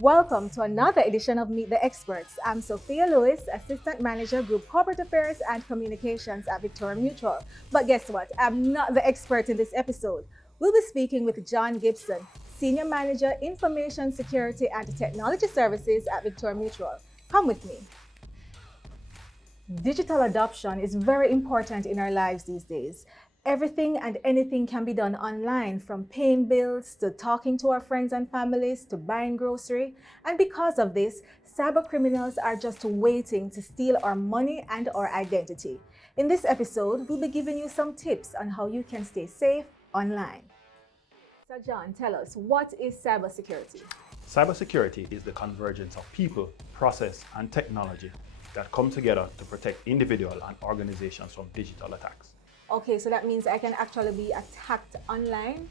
Welcome to another edition of Meet the Experts. I'm Sophia Lewis, Assistant Manager, Group Corporate Affairs and Communications at Victoria Mutual. But guess what? I'm not the expert in this episode. We'll be speaking with John Gibson, Senior Manager, Information Security and Technology Services at Victoria Mutual. Come with me. Digital adoption is very important in our lives these days. Everything and anything can be done online, from paying bills to talking to our friends and families to buying grocery. And because of this, cyber criminals are just waiting to steal our money and our identity. In this episode, we'll be giving you some tips on how you can stay safe online. So John, tell us, what is cybersecurity? Cybersecurity is the convergence of people, process, and technology that come together to protect individuals and organizations from digital attacks. Okay, so that means I can actually be attacked online?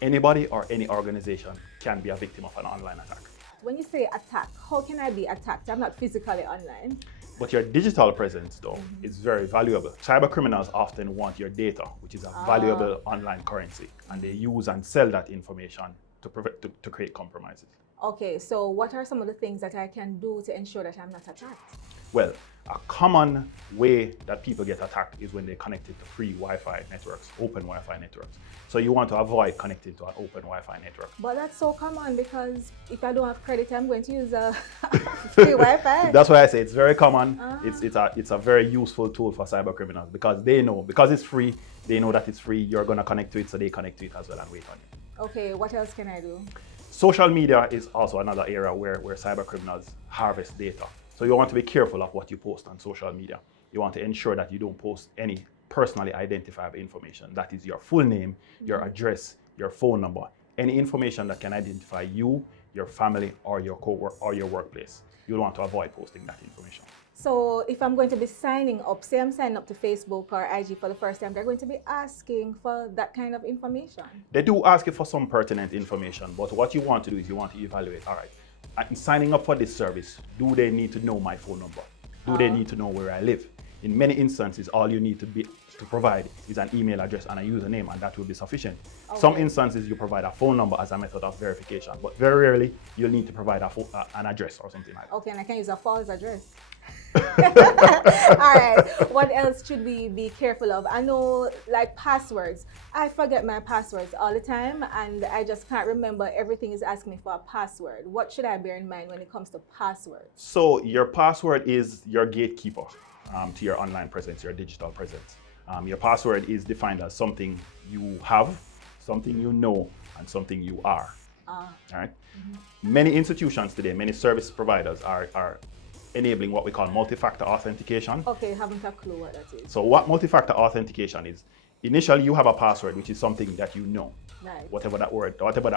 Anybody or any organization can be a victim of an online attack. When you say attack, how can I be attacked? I'm not physically online. But your digital presence, though, is very valuable. Cyber criminals often want your data, which is a valuable online currency, and they use and sell that information to create compromises. Okay, so what are some of the things that I can do to ensure that I'm not attacked? Well, a common way that people get attacked is when they connect to free Wi-Fi networks, open Wi-Fi networks. So you want to avoid connecting to an open Wi-Fi network. But that's so common, because if I don't have credit, I'm going to use a free Wi-Fi. That's why I say it's very common. It's a very useful tool for cyber criminals, because they know, because it's free, they know that it's free, you're going to connect to it, so they connect to it as well and wait on you. Okay, what else can I do? Social media is also another area where cyber criminals harvest data. So you want to be careful of what you post on social media. You want to ensure that you don't post any personally identifiable information. That is your full name, your address, your phone number, any information that can identify you, your family, or your coworker or your workplace. You'll want to avoid posting that information. So if I'm going to be signing up, say I'm signing up to Facebook or IG for the first time, they're going to be asking for that kind of information. They do ask you for some pertinent information, but what you want to do is you want to evaluate, all right, in signing up for this service, do they need to know my phone number? Do they need to know where I live? In many instances, all you need to provide is an email address and a username, and that will be sufficient. Okay. Some instances, you provide a phone number as a method of verification, but very rarely you'll need to provide an address or something like that. Okay, and I can use a false address. All right, what else should we be careful of? I know, like passwords. I forget my passwords all the time, and I just can't remember. Everything is asking me for a password. What should I bear in mind when it comes to passwords? So your password is your gatekeeper to your online presence, your digital presence. Your password is defined as something you have, something you know, and something you are. All right. Many institutions today, many service providers are enabling what we call multi-factor authentication. Okay, haven't a clue what that is. So what multi-factor authentication is, initially you have a password, which is something that you know, right, whatever that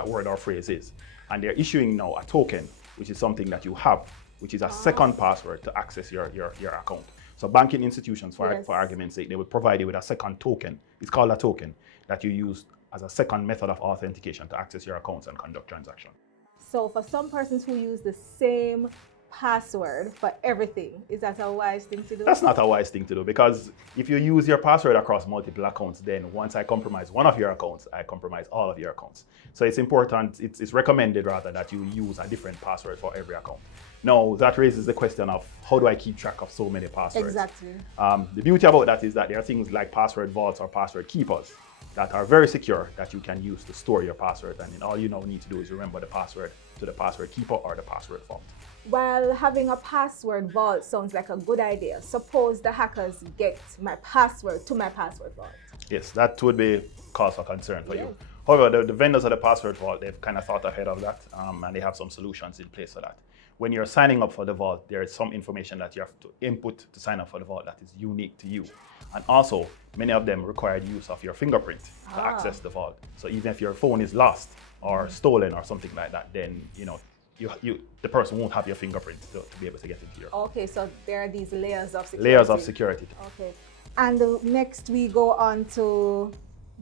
word or phrase is. And they're issuing now a token, which is something that you have, which is a second password to access your account. So banking institutions, for argument's sake, they will provide you with a second token. It's called a token that you use as a second method of authentication to access your accounts and conduct transactions. So for some persons who use the same password for everything, is that a wise thing to do? That's not a wise thing to do, because if you use your password across multiple accounts, then once I compromise one of your accounts, I compromise all of your accounts. So it's important, it's recommended rather, that you use a different password for every account. Now, that raises the question of, how do I keep track of so many passwords? Exactly. The beauty about that is that there are things like password vaults or password keepers that are very secure that you can use to store your password, and then all you now need to do is remember the password to the password keeper or the password vault. Well, having a password vault sounds like a good idea. Suppose the hackers get my password to my password vault. Yes, that would be cause for concern for you. However, the vendors of the password vault, they've kind of thought ahead of that, and they have some solutions in place for that. When you're signing up for the vault, there is some information that you have to input to sign up for the vault that is unique to you. And also, many of them require use of your fingerprint to access the vault. So even if your phone is lost or stolen or something like that, then the person won't have your fingerprint to be able to get into your phone. Okay, so there are these layers of security. Layers of security. Okay. And next we go on to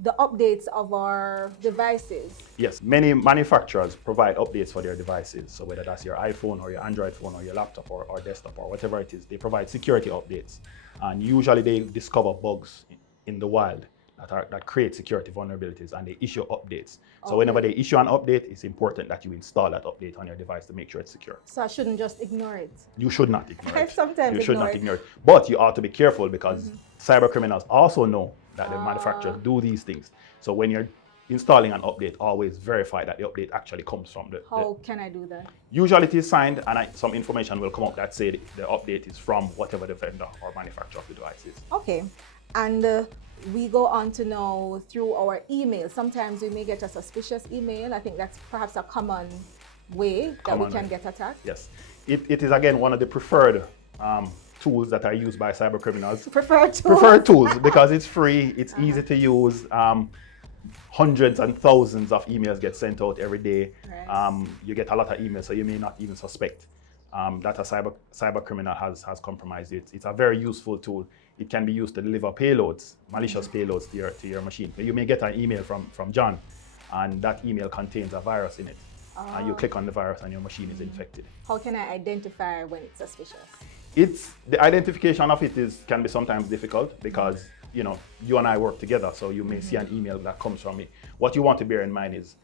the updates of our devices. Yes, many manufacturers provide updates for their devices. So whether that's your iPhone or your Android phone or your laptop or desktop or whatever it is, they provide security updates. And usually they discover bugs in the wild that create security vulnerabilities, and they issue updates. So whenever they issue an update, it's important that you install that update on your device to make sure it's secure. So I shouldn't just ignore it. You should not ignore it. Sometimes you should not ignore it. But you ought to be careful, because cyber criminals also know that the manufacturers do these things. So when you're installing an update, always verify that the update actually comes from the... How can I do that? Usually it is signed, and some information will come up that say the update is from whatever the vendor or manufacturer of the device is. Okay. And we go on to know through our email. Sometimes we may get a suspicious email. I think that's perhaps a common way that we can get attacked. Yes. It is, again, one of the preferred tools that are used by cyber criminals. Preferred tools? Preferred tools, because it's free, it's easy to use. Hundreds and thousands of emails get sent out every day. Right. You get a lot of emails, so you may not even suspect that a cyber criminal has compromised it. It's a very useful tool. It can be used to deliver payloads, malicious payloads to your machine. You may get an email from John, and that email contains a virus in it. And you click on the virus and your machine is infected. How can I identify when it's suspicious? The identification of it can be sometimes difficult, because you and I work together, so you may see an email that comes from me. What you want to bear in mind is,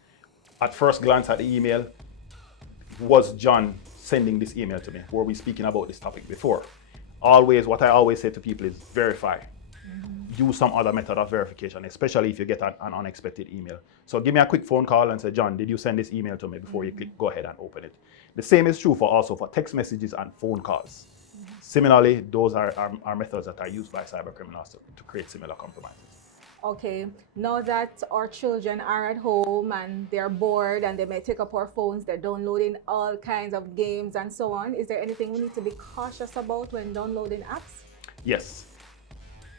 at first glance at the email, was John sending this email to me? Were we speaking about this topic before? What I always say to people is verify. Use some other method of verification, especially if you get an unexpected email. So give me a quick phone call and say, John, did you send this email to me, before you go ahead and open it. The same is true also for text messages and phone calls. Similarly, those are methods that are used by cyber criminals to create similar compromises. Okay, now that our children are at home and they're bored and they may take up our phones, they're downloading all kinds of games and so on, is there anything we need to be cautious about when downloading apps? Yes.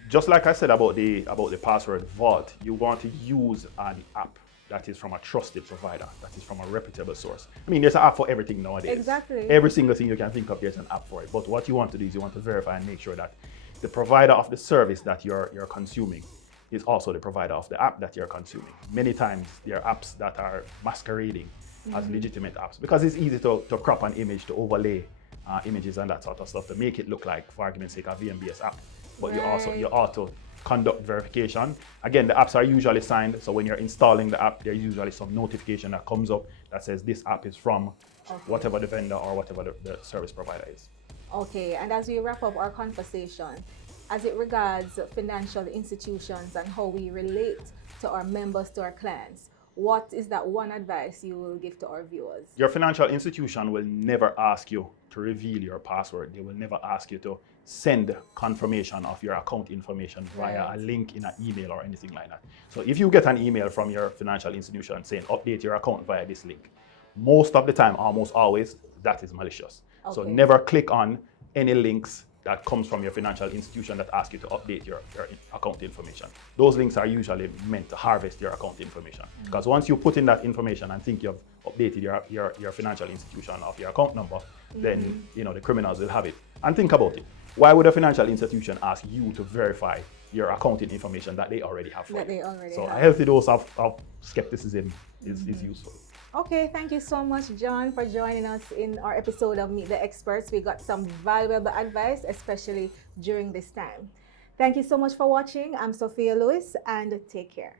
Just like I said about the password vault, you want to use an app that is from a trusted provider, that is from a reputable source. I mean, there's an app for everything nowadays. Exactly. Every single thing you can think of, there's an app for it. But what you want to do is you want to verify and make sure that the provider of the service that you're consuming is also the provider of the app that you're consuming. Many times there are apps that are masquerading as legitimate apps, because it's easy to crop an image, to overlay images and that sort of stuff to make it look like, for argument's sake, a VMBS app. But you also conduct verification. Again, the apps are usually signed, so when you're installing the app, there's usually some notification that comes up that says this app is from whatever the vendor or whatever the service provider is. Okay, and as we wrap up our conversation, as it regards financial institutions and how we relate to our members, to our clients, what is that one advice you will give to our viewers? Your financial institution will never ask you to reveal your password. They will never ask you to send confirmation of your account information via a link in an email or anything like that. So if you get an email from your financial institution saying update your account via this link, most of the time, almost always, that is malicious. So never click on any links that comes from your financial institution that asks you to update your account information. Those links are usually meant to harvest your account information. Because once you put in that information and think you've updated your financial institution of your account number, then the criminals will have it. And think about it. Why would a financial institution ask you to verify your accounting information that they already have? So a healthy dose of skepticism is useful. Okay, thank you so much, John, for joining us in our episode of Meet the Experts. We got some valuable advice, especially during this time. Thank you so much for watching. I'm Sophia Lewis, and take care.